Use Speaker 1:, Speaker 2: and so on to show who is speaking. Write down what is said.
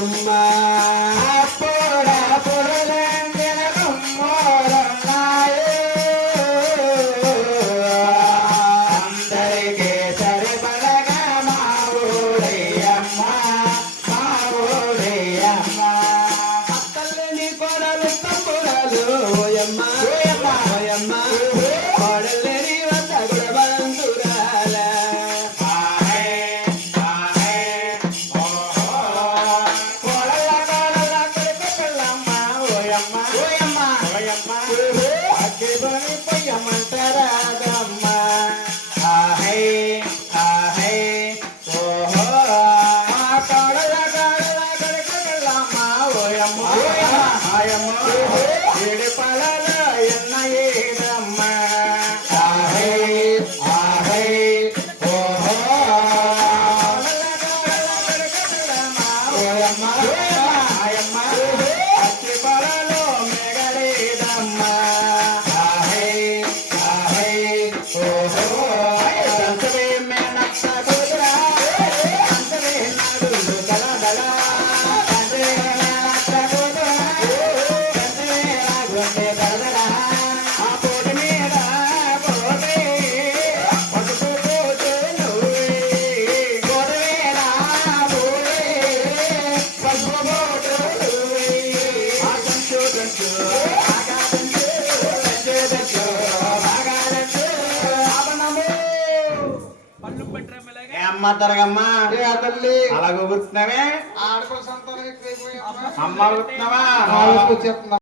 Speaker 1: పోరమ్మా
Speaker 2: పోరా పొరలందెల కుమ్మోరన్నాయే అందరికీ సరిపడగా మా ఊరయ్యమ్మా మా ఊరయ్యమ్మా.
Speaker 1: అక్కల్ని కొరలు తప్పుడలు ఓయమ్మా ఓయమ్మా ఓయమ్మా.
Speaker 2: Deus. అమ్మ తరగమ్మా?
Speaker 1: తల్లి.
Speaker 2: అలాగ కూర్చున్నావే?
Speaker 1: సంతానం ఎక్కువైపోయి అమ్మ.
Speaker 3: కూర్చున్నావా?